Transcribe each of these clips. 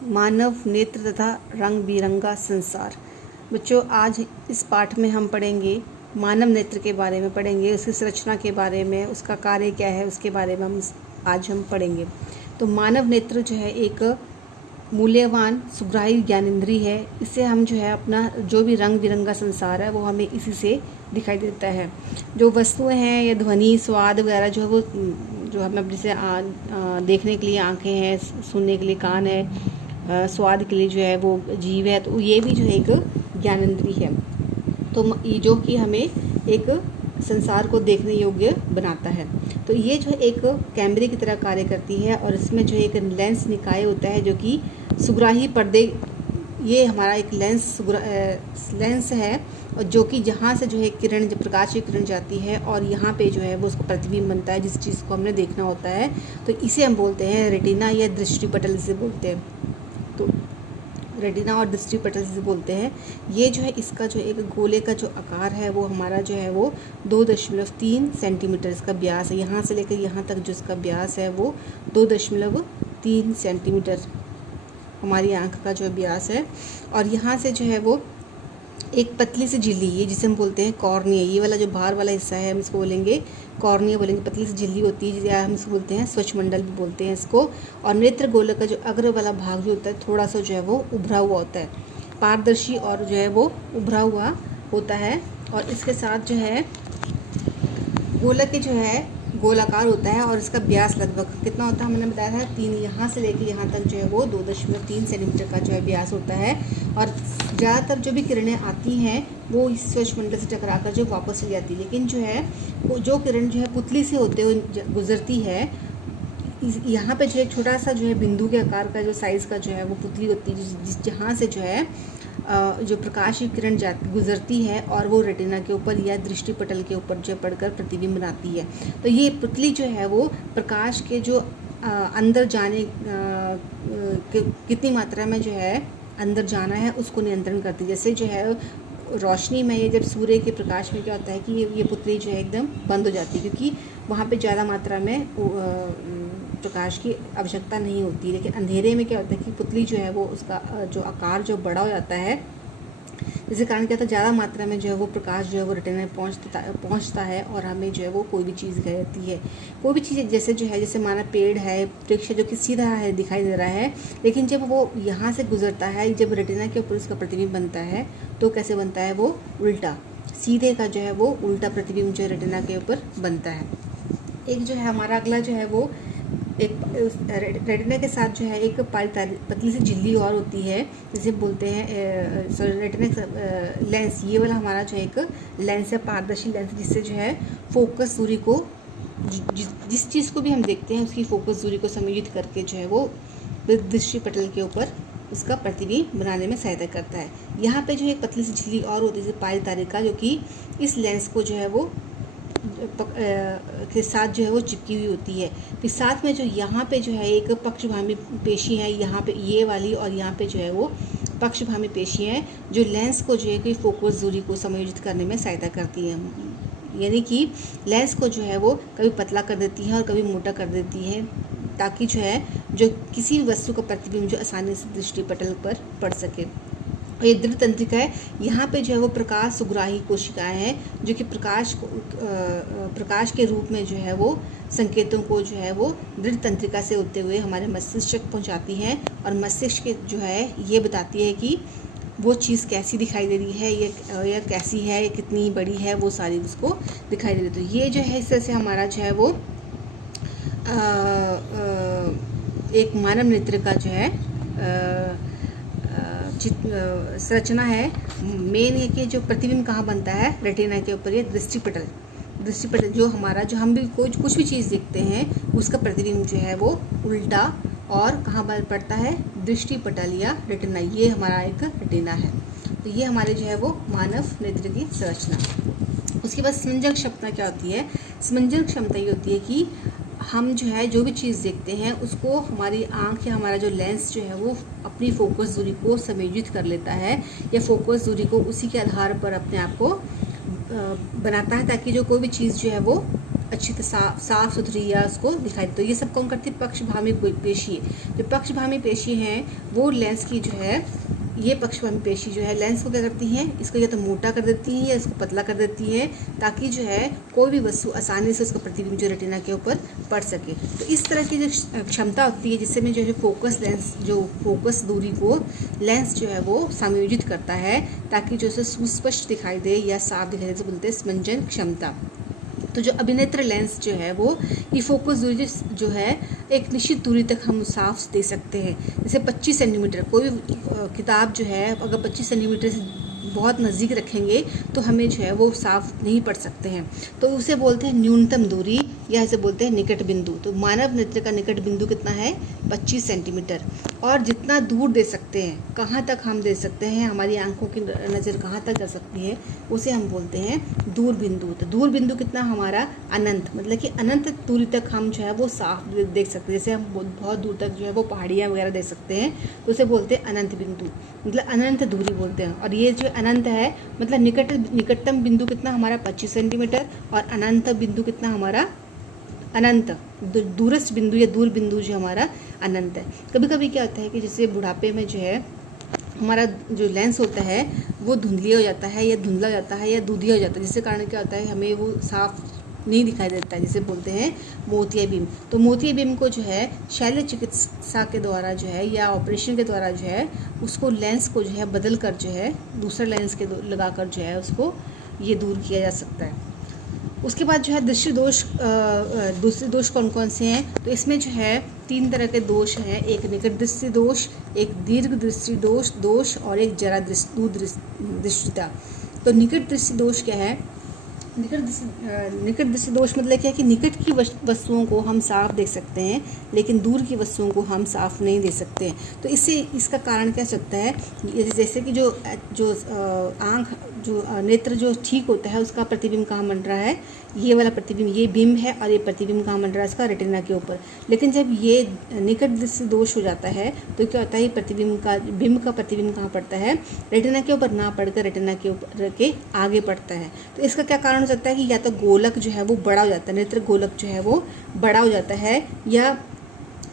मानव नेत्र तथा रंग बिरंगा संसार। बच्चों, आज इस पाठ में हम पढ़ेंगे मानव नेत्र के बारे में पढ़ेंगे, उसकी संरचना के बारे में, उसका कार्य क्या है उसके बारे में आज हम पढ़ेंगे। तो मानव नेत्र जो है एक मूल्यवान सुग्राही ज्ञानेंद्रिय है। इससे हम जो है अपना जो भी रंग बिरंगा संसार है वो हमें इसी से दिखाई देता है। जो वस्तुएं हैं या ध्वनि स्वाद वगैरह जो है वो जो हमें अपने से देखने के लिए आंखें हैं, सुनने के लिए कान है, स्वाद के लिए जो है वो जीव है, तो ये भी जो है एक ज्ञानेंद्रिय है। तो ये जो कि हमें एक संसार को देखने योग्य बनाता है। तो ये जो एक कैमरे की तरह कार्य करती है और इसमें जो एक लेंस निकाय होता है जो कि सुग्राही पर्दे, ये हमारा एक लेंस है और जो कि जहाँ से जो है किरण, जब प्रकाश की किरण जाती है और यहाँ पे जो है वो उसका प्रतिबिंब बनता है जिस चीज़ को हमने देखना होता है, तो इसे हम बोलते हैं रेटिना या दृष्टिपटल इसे बोलते हैं। तो रेटिना और दृष्टिपटल से बोलते हैं। ये जो है इसका जो एक गोले का जो आकार है वो हमारा जो है वो 2.3 सेंटीमीटर इसका व्यास है। यहाँ से लेकर यहाँ तक जो इसका व्यास है वो 2.3 सेंटीमीटर हमारी आँख का जो व्यास है। और यहाँ से जो है वो एक पतली सी झिल्ली, ये जिसे हम बोलते हैं कॉर्निया, ये वाला जो बाहर वाला हिस्सा है हम इसको बोलेंगे कॉर्निया बोलेंगे। पतली सी झिल्ली होती है या हम इसको बोलते हैं स्वच्छमंडल भी बोलते हैं इसको। और नेत्र गोलक का जो अग्र वाला भाग जो होता है थोड़ा सा जो है वो उभरा हुआ होता है, पारदर्शी और जो है वो उभरा हुआ होता है। और इसके साथ जो है गोलक के जो है गोलाकार होता है और इसका व्यास लगभग कितना होता है, मैंने बताया था 3, यहाँ से लेकर यहाँ तक जो है वो 2.3 सेंटीमीटर का जो है व्यास होता है। और ज़्यादातर जो भी किरणें आती हैं वो इस स्वच्छमंडल से टकराकर जो वापस चली जाती है, लेकिन जो है वो जो किरण जो है पुतली से होते हुए गुजरती है, यहाँ पे जो एक छोटा सा जो है बिंदु के आकार का जो साइज़ का जो है वो पुतली होती है जहाँ से जो है जो प्रकाश की किरण गुजरती है और वो रेटिना के ऊपर या दृष्टिपटल के ऊपर जो पड़कर प्रतिबिंब बनाती है। तो ये पुतली जो है वो प्रकाश के जो अंदर जाने कितनी मात्रा में जो है अंदर जाना है उसको नियंत्रण करती है। जैसे जो है रोशनी में ये जब सूर्य के प्रकाश में क्या होता है कि ये पुतली जो है एकदम बंद हो जाती है क्योंकि वहाँ पे ज़्यादा मात्रा में प्रकाश की आवश्यकता नहीं होती। लेकिन अंधेरे में क्या होता है कि पुतली जो है वो उसका जो आकार जो बड़ा हो जाता है, जिसके कारण क्या होता है ज़्यादा मात्रा में जो है वो प्रकाश जो है वो रेटिना में पहुँचता है और हमें जो है वो कोई भी चीज़ दिखाई देती है। कोई भी चीज़ जैसे जो है जैसे माना पेड़ है, वृक्ष जो कि सीधा है दिखाई दे रहा है, लेकिन जब वो यहाँ से गुजरता है, जब रेटिना के ऊपर उसका प्रतिबिंब बनता है तो कैसे बनता है वो उल्टा, सीधे का जो है वो उल्टा प्रतिबिंब जो है रेटिना के ऊपर बनता है। एक जो है हमारा अगला जो है वो एक रेटिना के साथ जो है एक पतली सी झिल्ली और होती है जिसे बोलते हैं रेटिना लेंस। ये वाला हमारा जो है एक लेंस है, पारदर्शी लेंस, जिससे जो है फोकस दूरी को जिस चीज़ को भी हम देखते हैं उसकी फोकस दूरी को समायोजित करके जो है वो दृष्टिपटल के ऊपर उसका प्रतिबिंब बनाने में सहायता करता है। यहाँ पे जो है एक पतली सी झिल्ली और होती है पारदर्शिता जो कि इस लेंस को जो है वो के साथ जो है वो चिपकी हुई होती है। फिर साथ में जो यहाँ पे जो है एक पक्षभामी पेशी है, यहाँ पे ये वाली, और यहाँ पे जो है वो पक्षभामी पेशी है जो लेंस को जो है कि फोकस दूरी को समायोजित करने में सहायता करती है। यानी कि लेंस को जो है वो कभी पतला कर देती है और कभी मोटा कर देती है ताकि जो है जो किसी वस्तु का प्रतिबिंब जो आसानी से दृष्टिपटल पर पड़ सके। और ये दृढ़ तंत्रिका है, यहाँ पे जो है वो प्रकाश सुग्राही कोशिकाएं हैं जो कि प्रकाश के रूप में जो है वो संकेतों को जो है वो दृढ़ तंत्रिका से होते हुए हमारे मस्तिष्क तक पहुँचाती हैं और मस्तिष्क के जो है ये बताती है कि वो चीज़ कैसी दिखाई दे रही है, ये कैसी है, ये कितनी बड़ी है, वो सारी उसको दिखाई दे रही है। तो ये जो है इस तरह से हमारा जो है वो एक मानव नेत्र का जो है संरचना है। मेन है कि जो प्रतिबिंब कहाँ बनता है रेटिना के ऊपर, ये दृष्टिपटल जो हमारा जो हम भी कुछ भी चीज़ देखते हैं उसका प्रतिबिंब जो है वो उल्टा और कहाँ पर पड़ता है, दृष्टिपटल या रेटिना। ये हमारा एक रेटिना है। तो ये हमारे जो है वो मानव नेत्र की संरचना। उसके बाद समंजन क्षमता क्या होती है? समंजन क्षमता ये होती है कि हम जो है जो भी चीज़ देखते हैं उसको हमारी आँख या हमारा जो लेंस जो है वो अपनी फोकस दूरी को समायोजित कर लेता है या फोकस दूरी को उसी के आधार पर अपने आप को बनाता है ताकि जो कोई भी चीज़ जो है वो अच्छी तरह साफ सुथरी या उसको दिखाई दे। तो ये सब कौन करती है? पक्षभामी पेशी। जो पक्षभामी पेशी हैं वो लेंस की जो है, ये पक्षभामी पेशी जो है लेंस को क्या करती हैं? इसको या तो मोटा कर देती हैं या इसको पतला कर देती है, ताकि जो है कोई भी वस्तु आसानी से उसका प्रतिबिंब जो रेटिना के ऊपर पड़ सके। तो इस तरह की जो क्षमता होती है जिससे में जो है फोकस लेंस, जो फोकस दूरी को लेंस जो है वो समायोजित करता है, ताकि जो उसे सुस्पष्ट दिखाई दे या साफ दिखाई दे, तो बोलते हैं स्पंजन क्षमता। तो जो अभिनेत्र लेंस जो है वो ये फोकस दूरी जो है एक निश्चित दूरी तक हम साफ दे सकते हैं। जैसे 25 सेंटीमीटर, कोई भी किताब जो है अगर 25 सेंटीमीटर से बहुत नज़दीक रखेंगे तो हमें जो है वो साफ नहीं पढ़ सकते हैं, तो उसे बोलते हैं न्यूनतम दूरी या इसे बोलते हैं निकट बिंदु। तो मानव नेत्र का निकट बिंदु कितना है? 25 सेंटीमीटर। और जितना दूर दे सकते हैं, कहाँ तक हम दे सकते हैं, हमारी आंखों की नज़र कहाँ तक जा सकती है, उसे हम बोलते हैं दूर बिंदु। तो दूर बिंदु कितना हमारा? अनंत, मतलब कि अनंत दूरी तक हम जो है वो साफ देख सकते हैं। जैसे हम बहुत दूर तक जो है वो पहाड़ियाँ वगैरह देख सकते हैं, तो उसे बोलते हैं अनंत बिंदु, मतलब अनंत दूरी बोलते हैं। और ये जो अनंत है मतलब निकटतम बिंदु कितना हमारा? 25 सेंटीमीटर। और अनंत बिंदु कितना हमारा? अनंत। दूरस्थ बिंदु या दूर बिंदु जो हमारा अनंत है। कभी कभी क्या होता है कि जैसे बुढ़ापे में जो है हमारा जो लेंस होता है वो धुंधलिया हो जाता है या धुंधला हो जाता है या दूधिया हो जाता है, जिसके कारण क्या होता है हमें वो साफ नहीं दिखाई देता है, जिसे बोलते हैं मोतियाबिंद। तो मोतियाबिंद को जो है शल्य चिकित्सा के द्वारा जो है या ऑपरेशन के द्वारा जो है उसको लेंस को जो है बदल कर जो है दूसरा लेंस के लगाकर जो है उसको ये दूर किया जा सकता है। उसके बाद जो है दृष्टि दोष, दूसरे दोष कौन कौन से हैं? तो इसमें जो है 3 तरह के दोष हैं। एक निकट दृष्टि दोष, एक दीर्घ दृष्टि दोष और एक जरा दृष्टिता। तो निकट दृष्टि दोष क्या है? निकट दृष्टि दोष मतलब क्या है कि निकट की वस्तुओं को हम साफ देख सकते हैं लेकिन दूर की वस्तुओं को हम साफ नहीं देख सकते हैं। तो इससे इसका कारण क्या सकता है? जैसे कि जो आँख जो नेत्र जो ठीक होता है उसका प्रतिबिंब कहाँ बन रहा है? ये वाला प्रतिबिंब, ये बिंब है और ये प्रतिबिंब कहाँ बन रहा है? इसका रेटिना के ऊपर। लेकिन जब ये निकट दृष्टि दोष हो जाता है तो क्या होता है? बिंब का प्रतिबिंब कहाँ पड़ता है? रेटिना के ऊपर ना पड़कर रेटिना के ऊपर के आगे पड़ता है। तो इसका क्या कारण हो सकता है कि या तो गोलक जो है वो बड़ा हो जाता है, नेत्र गोलक जो है वो बड़ा हो जाता है, या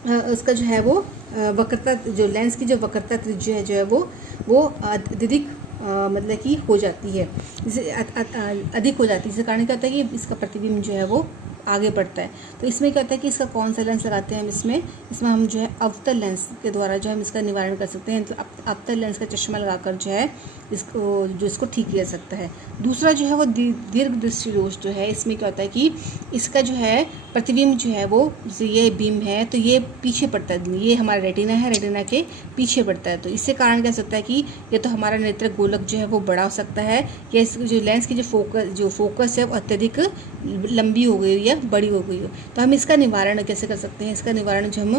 उसका जो है वो वक्रता, जो लेंस की जो वक्रता त्रिज्या है जो है वो अत्यधिक मतलब कि हो जाती है, जिसे अधिक हो जाती है। इसके कारण क्या होता है कि इसका प्रतिबिंब जो है वो आगे बढ़ता है। तो इसमें क्या होता है कि इसका कौन सा लेंस लगाते हैं हम? इसमें हम जो है अवतल लेंस के द्वारा जो हम इसका निवारण कर सकते हैं। तो अवतल लेंस का चश्मा लगाकर जो है इसको ठीक किया जा सकता है। दूसरा जो है वो दीर्घ दृष्टि दोष जो है, इसमें क्या होता है कि इसका जो है प्रतिबिंब जो है वो, ये बीम है तो ये पीछे पड़ता है, ये हमारा रेटिना है, रेटिना के पीछे पड़ता है। तो इससे कारण क्या हो सकता है कि या तो हमारा नेत्र गोलक जो है वो बड़ा हो सकता है, या इस जो लेंस की जो फोकस है वो अत्यधिक लंबी हो गई हो या बड़ी हो गई हो। तो हम इसका निवारण कैसे कर सकते हैं? इसका निवारण जो हम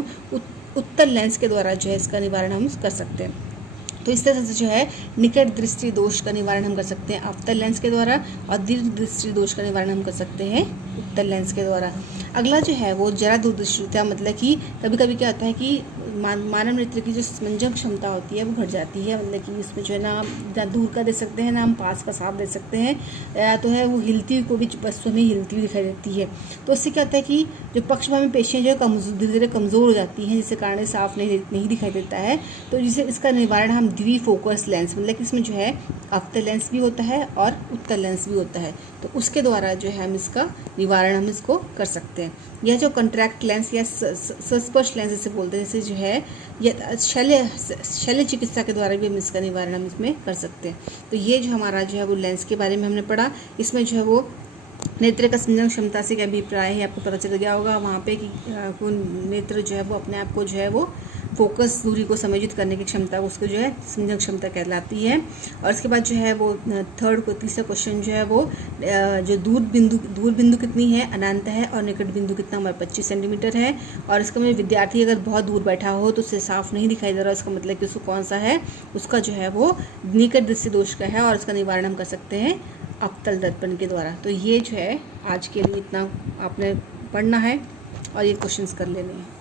उत्तल लेंस के द्वारा जो है इसका निवारण हम कर सकते हैं। तो इस तरह से जो है निकट दृष्टि दोष का निवारण हम कर सकते हैं अवतल लेंस के द्वारा, और दीर्घ दृष्टि दोष का निवारण हम कर सकते हैं उत्तल लेंस के द्वारा। अगला जो है वो जरा दूरदृष्टिता, मतलब कि कभी कभी क्या होता है कि मानव नेत्र की जो स्पंजन क्षमता होती है वो घट जाती है, मतलब कि इसमें जो है ना दूर का दे सकते हैं ना हम पास का साफ दे सकते हैं, या तो है वो हिलती हुई को भी वस्तु में हिलती हुई दिखाई देती है। तो इससे क्या होता है कि जो पक्षभामी पेशियाँ जो है धीरे धीरे कमज़ोर हो जाती हैं, जिससे कारण साफ नहीं दिखाई देता है। तो जिसे इसका निवारण हम द्विफोकस लेंस, मतलब कि इसमें जो है अवतल लेंस भी होता है और उत्तल लेंस भी होता है, तो उसके द्वारा जो है हम इसका निवारण हम इसको कर सकते हैं। यह जो कंट्रैक्ट लेंस या संस्पर्श लेंस इसे बोलते हैं, जैसे जो है या शल्य चिकित्सा के द्वारा भी हम इसका निवारण हम इसमें कर सकते हैं। तो ये जो हमारा जो है वो लेंस के बारे में हमने पढ़ा। इसमें जो है वो नेत्र का स्पंदन क्षमता से क्या अभिप्राय है आपको पता चल गया होगा वहाँ पे कि नेत्र जो है वो अपने आप को जो है वो फोकस दूरी को समायोजित करने की क्षमता उसको जो है स्पंदन क्षमता कहलाती है। और इसके बाद जो है वो तीसरा क्वेश्चन जो है वो जो दूर बिंदु कितनी है? अनंत है। और निकट बिंदु कितना हमारा 25 सेंटीमीटर है। और इसका मतलब विद्यार्थी अगर बहुत दूर बैठा हो तो उसे साफ नहीं दिखाई दे रहा, इसका मतलब कि उसको कौन सा है? उसका जो है वो निकट दृष्टि दोष का है, और इसका निवारण हम कर सकते हैं अवतल दर्पण के द्वारा। तो ये जो है आज के लिए इतना आपने पढ़ना है और ये क्वेश्चंस कर लेने हैं।